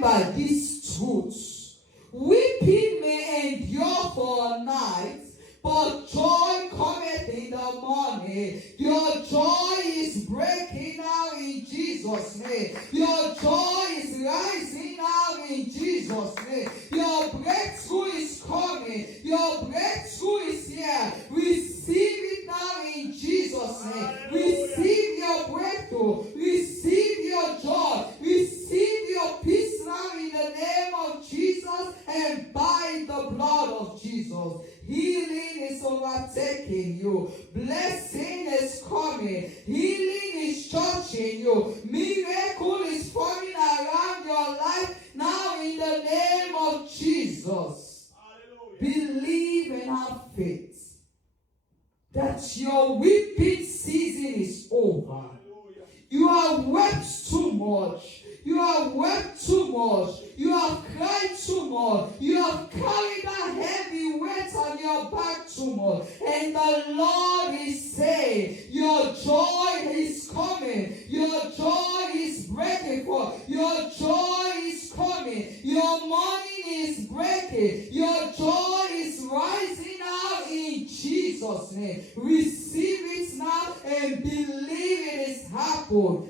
remember this truth. Weeping may endure for a night, but joy cometh in the morning. Your joy is breaking out in Jesus' name. Your joy is rising out in Jesus' name. Your breakthrough is coming. Your breakthrough is here. Receive it now in Jesus' name. Receive your breakthrough. Receive your joy. Receive your peace now in the name of Jesus and by the blood of Jesus. Healing is overtaking you. Blessing is coming. Healing is touching you. Miracle is forming around your life now in the name of Jesus. Hallelujah. Believe and have faith that your weeping season is over. Hallelujah. You have wept too much. You have wept too much. You have cried too much. You have carried a heavy weight on your back too much. And the Lord is saying, your joy is coming. Your joy is breaking forth. Your joy is coming. Your morning is breaking. Your joy is rising out in Jesus' name. Receive it now and believe it is happened.